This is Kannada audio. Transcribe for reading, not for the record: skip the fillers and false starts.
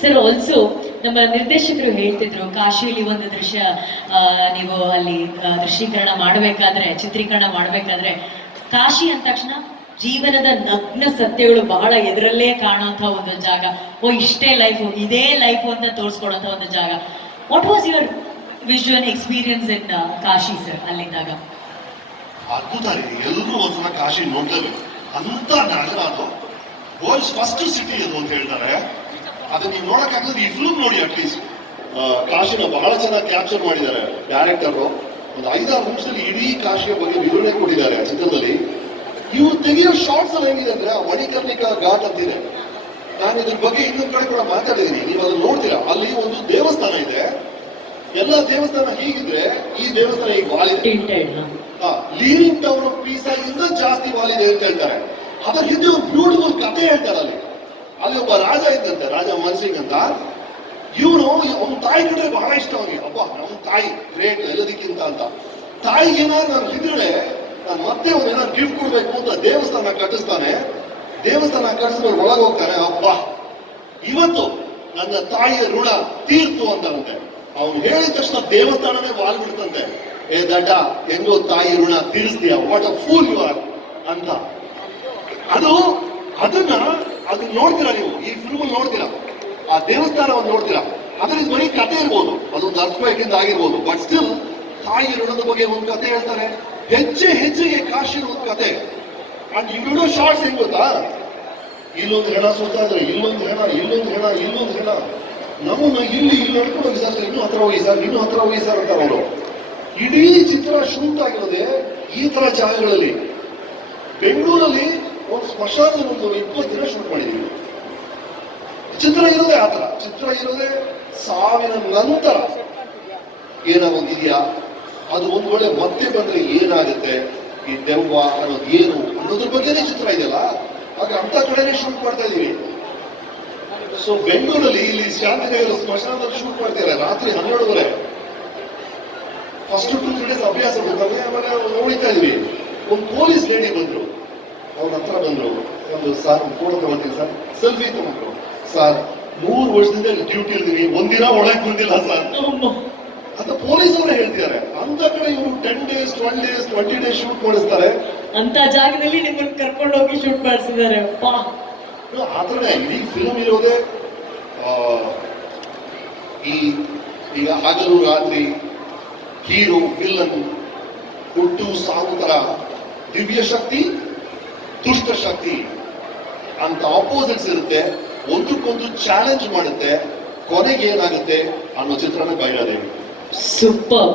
ಸರ್ ಆಲ್ಸೋ ನಮ್ಮ ನಿರ್ದೇಶಕರು ಹೇಳ್ತಿದ್ರು ಕಾಶಿಯಲ್ಲಿ ಒಂದು ದೃಶ್ಯ ನೀವು ಅಲ್ಲಿ ದೃಶ್ಯೀಕರಣ ಮಾಡಬೇಕಾದ್ರೆ ಚಿತ್ರೀಕರಣ ಮಾಡಬೇಕಾದ್ರೆ ಕಾಶಿ ಅಂದ ತಕ್ಷಣ ಜೀವನದ ನಗ್ನ ಸತ್ಯಗಳು ಬಹಳ ಎದುರಲ್ಲೇ ಕಾಣುವಂತ ಒಂದು ಜಾಗ. ಓ ಇಷ್ಟೇ ಲೈಫು, ಇದೇ ಲೈಫು ಅಂತ ತೋರಿಸ್ಕೊಡುವಂತ ಒಂದು ಜಾಗ. What was your visual experience in Kashi sir ಅಲ್ಲಿದ್ದಾಗ? ಅದ್ಭುತ ರೀ. ಎಲ್ಲರೂ ಒಂದ್ಸಲ ಕಾಶಿ ನೋಡ್ಲೇಬೇಕು ಅಂತ ನಗರ. ಅದು ವರ್ಲ್ಡ್ಸ್ ಫಸ್ಟ್ ಸಿಟಿ ಅದು ಅಂತ ಹೇಳ್ತಾರೆ. ಅದನ್ನ ನೀವು ನೋಡಕ್ಕಾಗಲ್ಲ, ಈ ಫಿಲ್ಮ್ ನೋಡಿ. ಅಟ್ಲೀಸ್ಟ್ ಕಾಶಿನ ಬಹಳ ಚೆನ್ನಾಗಿ ಕ್ಯಾಪ್ಚರ್ ಮಾಡಿದ್ದಾರೆ ಡೈರೆಕ್ಟರ್. ಒಂದು 5-6 ನಿಮಿಷದಲ್ಲಿ ಇಡೀ ಕಾಶಿಯ ಬಗ್ಗೆ ವಿವರಣೆ ಕೊಟ್ಟಿದ್ದಾರೆ ಆ ಚಿತ್ರದಲ್ಲಿ. ಇವು ತೆಗೆಯೋ ಶಾರ್ಟ್ಸ್ ಅಲ್ಲಿ ಏನಿದೆ ಅಂದ್ರೆ ಮಣಿಕರ್ಣಿಕಾ ಘಾಟ್ ಅಂತಿದೆ. ನಾನು ಇದ್ರ ಬಗ್ಗೆ ಇನ್ನೊಂದು ಕಡೆ ಕೂಡ ಮಾತಾಡಿದ್ದೀನಿ, ನೀವು ಅದನ್ನ ನೋಡ್ತೀರಾ. ಅಲ್ಲಿ ಒಂದು ದೇವಸ್ಥಾನ ಇದೆ. ಎಲ್ಲ ದೇವಸ್ಥಾನ ಹೀಗಿದ್ರೆ ಈ ದೇವಸ್ಥಾನ ಈಗ ವಾಲಿದೆ. ಲೀವಿಂಗ್ ಟವರ್ ಆಫ್ ಪೀಸ್ ಆಗಿಂದ ಜಾಸ್ತಿ ವಾಲಿದೆ ಅಂತ ಹೇಳ್ತಾರೆ. ಅದರ ಹಿಂದೆ ಒಂದು ಬ್ಯೂಟಿಫುಲ್ ಕಥೆ ಹೇಳ್ತಾರೆ. ಅಲ್ಲಿ ಒಬ್ಬ ರಾಜ ಇದ್ದಂತೆ, ರಾಜ ಮನ್ಸಿಂಗ್ ಅಂತ. ಇವನು ಅವನ ತಾಯಿ ಕಡೆ ಬಹಳ ಇಷ್ಟ ಅವನಿಗೆ. ಅಪ್ಪ ನಮ್ಮ ತಾಯಿ ಗ್ರೇಟ್ ಎಲ್ಲದಕ್ಕಿಂತ ಅಂತ. ತಾಯಿಗೆ ಏನಾದ್ರು ನಾನು ಹಿದ್ರೆ ನಾನು ಮತ್ತೆ ಅವ್ನು ಏನಾದ್ರು ಗಿಫ್ಟ್ ಕೊಡ್ಬೇಕು ಅಂತ ದೇವಸ್ಥಾನ ಕಟ್ಟಿಸ್ತಾನೆ. ದೇವಸ್ಥಾನ ಕಟ್ಟಿಸ್ಕೊಂಡು ಒಳಗೆ ಹೋಗ್ತಾನೆ. ಅಪ್ಪ ಇವತ್ತು ನನ್ನ ತಾಯಿಯ ಋಣ ತೀರ್ತು ಅಂತಾನಂತೆ. ಅವನು ಹೇಳಿದ ತಕ್ಷಣ ದೇವಸ್ಥಾನನೇ ವಾಲ್ ಬಿಡ್ತಂತೆ. ಏ ದಡ್ಡ, ಹೆಂಗೋ ತಾಯಿ ಋಣ ತೀರಿಸ್ತೀಯ, what a fool you are ಅಂತ. ಅದನ್ನ ನೋಡ್ತೀರಾ ನೀವು, ಈ ಫಿಲ್ಮ್ ನೋಡ್ತೀರಾ, ಆ ದೇವಸ್ಥಾನವನ್ನು ನೋಡ್ತೀರಾ. ಅದರಿಂದ ಬರೀ ಕತೆ ಇರ್ಬೋದು, ಅದೊಂದು ಅರ್ಥಮೈಕಿಂದ ಆಗಿರ್ಬೋದು. ಬಟ್ ಸ್ಟಿಲ್ ತಾಯಿ ಋಣದ ಬಗ್ಗೆ ಒಂದು ಕತೆ ಹೇಳ್ತಾರೆ. ಹೆಜ್ಜೆ ಹೆಜ್ಜೆಗೆ ಕಾಶಿನ ಒಂದು ಕತೆ. ಅಂಡ್ ಈ ವಿಡಿಯೋ ಶಾರ್ಟ್ಸ್ ಹೆಂಗ್ ಗೊತ್ತಾ, ಇಲ್ಲೊಂದು ಹೆಣ ಸುತ್ತಾ ಇದ್ರೆ ಇಲ್ಲೊಂದು ಹೆಣ, ಇಲ್ಲೊಂದು ಹೆಣ, ಇಲ್ಲೊಂದು ಹೆಣ. ನಮ್ಮನ್ನ ಇಲ್ಲಿ ನಡ್ಕೊಂಡು ಹೋಗಿ ಸರ್, ಇನ್ನೂ ಹತ್ರ ಹೋಗಿ ಸರ್, ಇನ್ನೂ ಹತ್ರ ಹೋಗಿ ಸರ್ ಅಂತಾರೆ ಅವರು. ಇಡೀ ಚಿತ್ರ ಶೂಟ್ ಆಗಿರೋದೆ ಈ ತರ ಜಾಗಗಳಲ್ಲಿ. ಬೆಂಗಳೂರಲ್ಲಿ ಒಂದು ಸ್ಮಶಾನದಲ್ಲಿ ಒಂದು 20 ದಿನ ಶೂಟ್ ಮಾಡಿದ್ದೀವಿ. ಚಿತ್ರ ಇರೋದೇ ಆತರ. ಚಿತ್ರ ಇರೋದೇ ಸಾವಿನ ನಂತರ ಏನಾಗೋದಿದೆಯಾ, ಅದು ಒಂದು ವೇಳೆ ಮತ್ತೆ ಬಂದ್ರೆ ಏನಾಗುತ್ತೆ, ಈ ದೆವ್ವ ಅನ್ನೋದು ಏನು ಅನ್ನೋದ್ರ ಬಗ್ಗೆನೇ ಚಿತ್ರ ಇದೆಯಲ್ಲ. ಆಗ ಅಂತ ಕಡೆನೇ ಶೂಟ್ ಮಾಡ್ತಾ ಇದೀವಿ. ಸೊ ಬೆಂಗಳೂರಲ್ಲಿ ಇಲ್ಲಿ ಶಾಂತಿನಗರ ಸ್ಮಶಾನದಲ್ಲಿ ಶೂಟ್ ಮಾಡ್ತಾರೆ ರಾತ್ರಿ 12:30. ಫಸ್ಟ್ 2-3 ಡೇಸ್ ಅಭ್ಯಾಸ ಬೇಕಾದ್ರೆ ಆಮೇಲೆ ನೋಡ್ತಾ ಇದ್ವಿ. ಒಂದು ಪೊಲೀಸ್ ಲೇಡಿ ಬಂದ್ರು, ಅವ್ರ ಹತ್ರ ಬಂದ್ರು. ಒಂದು ಸರ್ ಫೋಟೋ ತಗೊಳ್ತೀನಿ ಸರ್, ಸೆಲ್ಫಿ ತಗೊಂಡ್ರು. ಸರ್ 3 ವರ್ಷದಿಂದ ಡ್ಯೂಟಿ ಇರ್ತೀನಿ, ಒಂದಿನ ಒಳಗೆ ಬಂದಿಲ್ಲ ಸರ್ ಅಂತ ಪೊಲೀಸ್ ಅವರೇ ಹೇಳ್ತಿದ್ದಾರೆ. ಅಂತ ಕಡೆ ಇವರು 10 days, 12 days, 20 days ಶೂಟ್ ಮಾಡಿಸ್ತಾರೆ. ಅಂತ ಜಾಗದಲ್ಲಿ ನಿಮ್ಮನ್ನು ಕರ್ಕೊಂಡು ಹೋಗಿ ಶೂಟ್ ಮಾಡಿಸಿದ್ದಾರೆ. ಆದ್ರೆ ಇಡೀ ಫಿಲ್ಮ್ ಇರೋದೇ ಈಗ ಹಗಲು ರಾತ್ರಿ, ಹೀರೋ ವಿಲ್ಲನ್, ಹುಟ್ಟು ಸಾವು ತರ, ದಿವ್ಯ ಶಕ್ತಿ ದುಷ್ಟ ಶಕ್ತಿ ಅಂತ ಆಪೋಸಿಟ್ಸ್ ಇರುತ್ತೆ. ಒಂದಕ್ಕೊಂದು ಚಾಲೆಂಜ್ ಮಾಡುತ್ತೆ. ಕೊನೆಗೆ ಏನಾಗುತ್ತೆ ಅನ್ನೋ ಚಿತ್ರನೇ ಬಯಲಾದೇವಿ. ಸೂಪರ್.